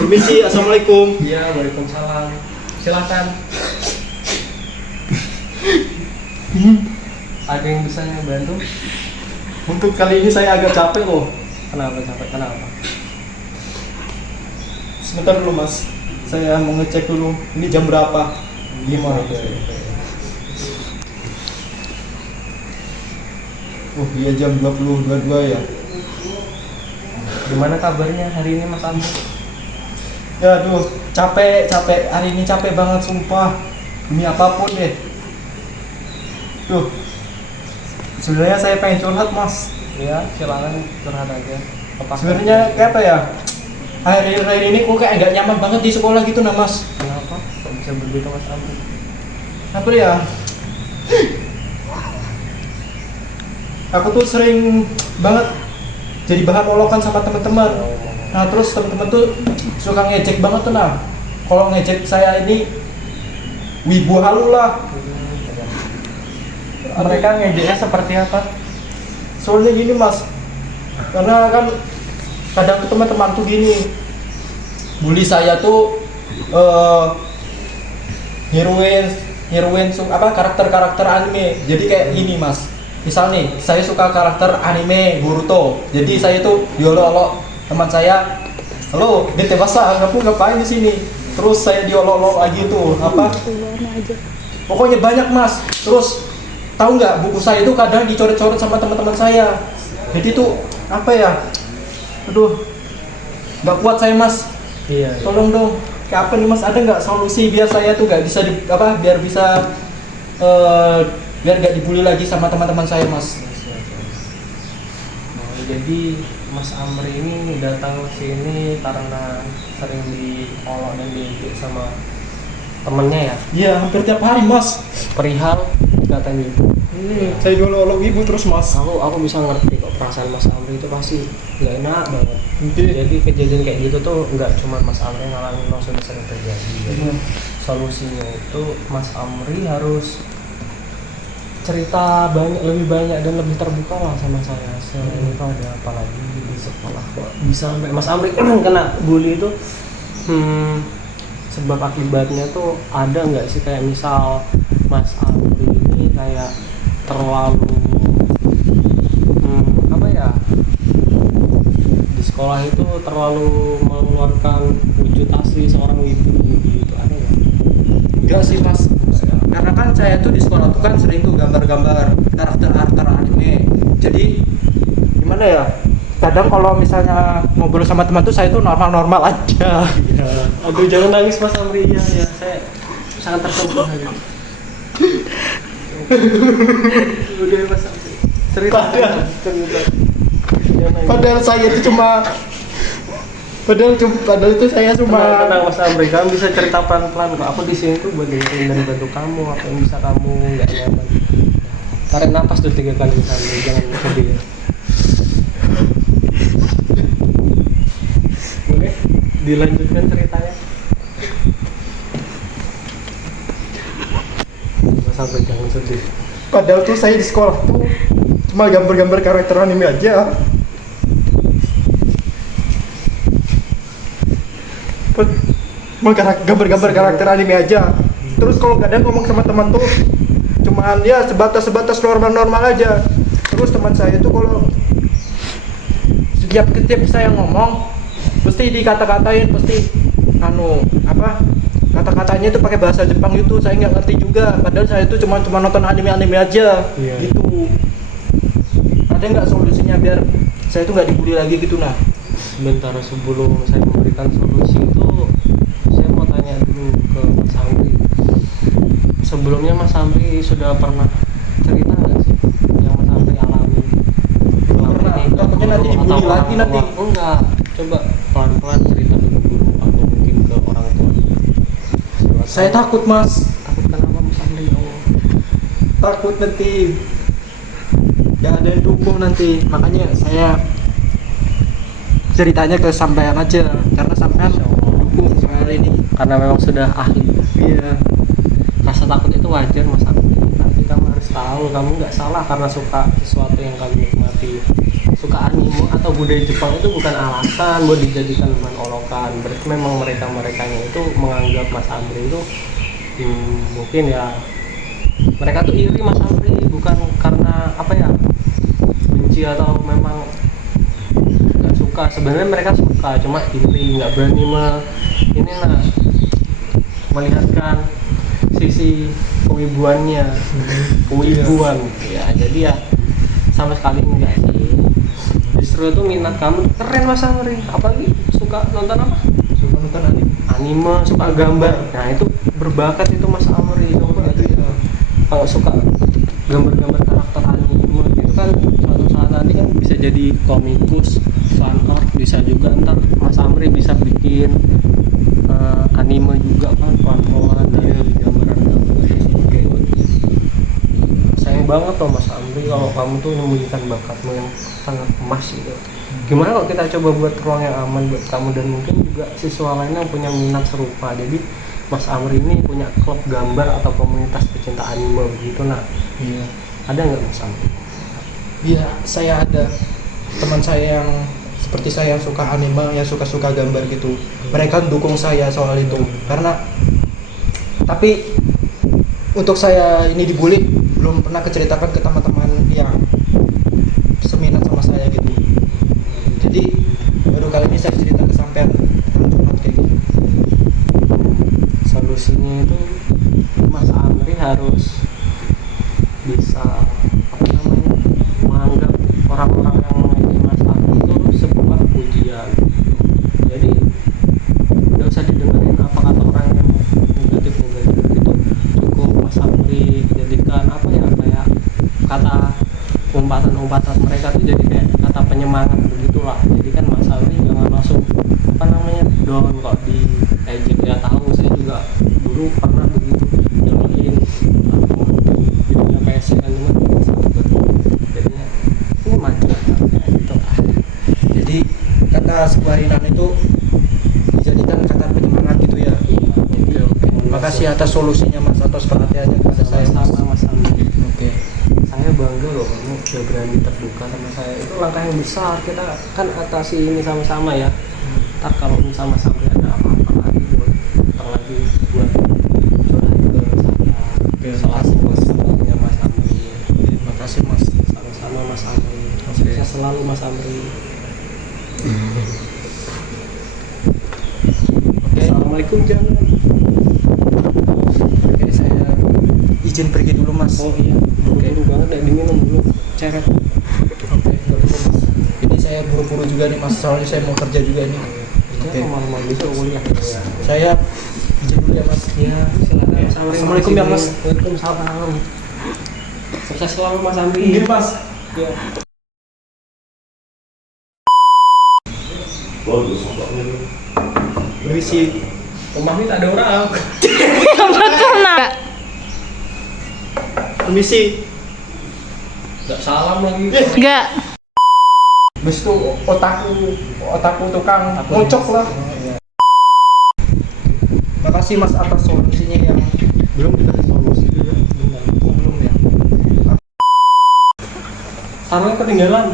Permisi, assalamualaikum. Iya, waalaikumsalam. Silakan. Ada yang bisa saya bantu? Untuk kali ini saya agak capek loh. Kenapa capek? Kenapa? Sebentar dulu mas, saya mau ngecek dulu. Ini jam berapa? Gimana? Oh iya jam 20.22 ya. Gimana kabarnya hari ini Mas Amri? Ya aduh, capek. Hari ini capek banget sumpah. Demi apapun deh. Tuh. Sebenarnya saya pengen curhat mas. Iya, silakan curhat aja. Sebenarnya kayak apa ya? Akhir-akhir ini kok kayak nggak nyaman banget di sekolah gitu nah mas. Kenapa? Kok bisa begitu Mas Amri? Apa ya? Aku tuh sering banget jadi bahan olokan sama teman-teman. Nah terus teman-teman tuh suka ngejek banget tuh nah. Kalau ngejek saya ini wibu halu lah. Mereka ngejeknya seperti apa? Soalnya gini mas, karena kan kadang tuh teman-teman tuh gini, bully saya tuh heroin karakter anime. Jadi kayak gini mas. Misal nih, saya suka karakter anime Boruto. Jadi saya tuh diolok-olok teman saya. Halo, Gete Basa, kamu ngapain di sini? Terus saya diolok-olok lagi tuh, apa? Pokoknya banyak mas. Terus tahu nggak, buku saya itu kadang dicoret-coret sama teman-teman saya. Jadi tuh apa ya? Aduh, nggak kuat saya mas. Iya. Tolong dong. Kayak apa nih mas? Ada nggak solusi biar saya tuh nggak bisa biar bisa biar gak dibully lagi sama teman-teman saya mas. Oh, jadi Mas Amri ini datang ke sini karena sering diolok dan diejek sama temennya ya? Iya hampir tiap hari mas. Perihal katanya Saya diolok-olok ibu terus mas. aku bisa ngerti kok perasaan Mas Amri itu pasti nggak enak banget. Oke. Jadi kejadian kayak gitu tuh nggak cuma Mas Amri ngalamin, sudah sering terjadi. Jadi solusinya itu Mas Amri harus cerita lebih banyak dan lebih terbuka lah sama saya. Selain itu ada apa lagi di sekolah kok bisa sampai Mas Amri kena bully itu? Sebab akibatnya tuh ada nggak sih, kayak misal Mas Amri ini kayak terlalu apa ya, di sekolah itu terlalu mengeluarkan wujud asli seorang ibu gitu, ada nggak? Enggak sih mas. Karena kan saya tuh di sekolah tuh kan sering tuh gambar-gambar karakter anime. Jadi gimana ya? Kadang kalau misalnya ngobrol sama teman tuh saya tuh normal-normal aja. Ya. Aduh jangan nangis Mas Amri, ya saya sangat tersentuh hari ini. Udah Mas Amri, cerita. Padahal saya itu cuma Padahal itu saya cuma tenang Mas Amri, kamu bisa cerita pelan-pelan kok. Aku di sini tuh buat dengerin dan bantu kamu apa yang bisa kamu nggak nyaman. Tarik napas tuh 3 kali Mas Amri, jangan sedih ya. Boleh dilanjutkan ceritanya. Mas Amri jangan sedih. Padahal tuh saya di sekolah tuh cuma gambar-gambar karakter anime aja. Cuma gambar-gambar karakter anime aja. Terus kalau kadang ngomong sama teman tuh cuman ya sebatas normal-normal aja. Terus teman saya tuh kalau setiap saya ngomong pasti dikata-katain, pasti kata-katanya itu pakai bahasa Jepang gitu. Saya nggak ngerti juga. Padahal saya itu cuma nonton anime aja. Iya. Gitu. Ada nggak solusinya biar saya tuh nggak dibully lagi gitu nah? Sebentar, sebelum saya memberikan solusi itu saya mau tanya dulu ke Mas Amri. Sebelumnya Mas Amri sudah pernah cerita nggak sih yang Mas Amri alami selama ini? Takutnya nanti dibully lagi nanti. Enggak, coba pelan-pelan cerita ke guru atau mungkin ke orang tua. Saya takut mas. Takut kenapa Mas Amri? Ya Allah. Takut nanti gak ada yang dukung nanti. Makanya saya ceritanya ke sampean aja, karena sampean dukung soal ini. Karena memang sudah ahli. Iya. Rasa takut itu wajar Mas Amri, tapi kamu harus tahu kamu nggak salah karena suka sesuatu yang kamu nikmati. berarti suka anime atau budaya Jepang itu bukan alasan buat dijadikan bahan olokan. Berarti memang mereka-merekanya itu menganggap Mas Amri itu mungkin ya mereka tuh iri Mas Amri, bukan karena apa ya, benci atau memang nggak suka. Sebenarnya mereka suka, cuma iri, nggak berani melihatkan sisi kewibuannya, kewibuan ya. Jadi ya sama sekali enggak sih. Justru itu minat kamu keren Mas Amri, apalagi suka nonton apa? Suka nonton Anime, suka gambar. Nah itu berbakat itu Mas Amri. Coba itu ya. kalau suka gambar-gambar karakter anime itu kan suatu saat nanti kan bisa jadi komikus, fan art, bisa juga ntar Mas Amri bisa bikin anime juga kan, pelan-pelan dari gambaran-gambaran tersebut. Sayang banget loh Mas Amri kalau kamu tuh menyembunyikan bakatmu yang sangat emas gitu. Gimana kalau kita coba buat ruang yang aman buat kamu dan mungkin juga siswa lainnya yang punya minat serupa. Jadi Mas Amri ini punya klub gambar atau komunitas pecinta anime begitu. Nah, Iya. ada nggak Mas Amri? Iya, saya ada teman saya yang seperti saya yang suka anime, yang suka-suka gambar gitu. Mereka dukung saya soal itu. Karena tapi untuk saya ini dibully belum pernah keceritakan ke teman-teman yang seminat sama saya gitu. Jadi baru kali ini saya cerita ke sampean curhat kayak gitu. Solusinya itu Mas Amri harus bisa apa namanya, menganggap orang-orang yang mengaji Mas Amri itu sebuah pujian. Jadi nggak usah didengerin apa kata orang yang negatif gitu. Cukup Mas Amri jadikan apa ya, kayak kata umpatan mereka tuh jadi kayak kata penyemangat begitulah. Jadi kan Mas Amri jangan langsung apa namanya down kok di ejek. Ya tahu saya juga dulu pernah begitu nyolokin videonya PS kan, cuma sahabat jadinya ini maju kayak gitu. Jadi kata sebuah rinan itu dijadikan kata penyemangat gitu ya. Oke. Makasih atas solusinya Mas, atas perhatiannya kepada saya Mas. Sama Mas Amri. Oke. Saya bangga loh kamu udah berani terbuka sama saya. Itu langkah yang besar, kita kan atasi ini sama-sama ya. Ntar kalau misalnya Mas Amri ada apa-apa lagi buat curhat ke saya soal semuanya Mas Amri. Terima kasih Mas. Sama-sama Mas Amri. Oke. Sukses selalu Mas Amri. Oke. Assalamualaikum jangan. Oke, saya izin pergi dulu Mas. Oh iya, buru-buru banget ya, diminum dulu ceret. Oke, nggak apa-apa, Mas. Ini saya buru-buru juga nih Mas, soalnya saya mau kerja juga nih. Oke. Malam-malam besok kuliah. Saya izin dulu ya Mas. Ya, silakan Mas Amri. Assalamualaikum ya, Mas. Waalaikumsalam. Sukses selalu Mas Amri. Iya Mas. Ya. Permisi. Rumah ini tak ada orang. Permisi. Gak salam lagi. Enggak. Bes itu otakku tukang ngocok lah. Makasih Mas atas solusinya yang Belum dikasih solusi juga. Benar. belum ya. Sarungnya ketinggalan.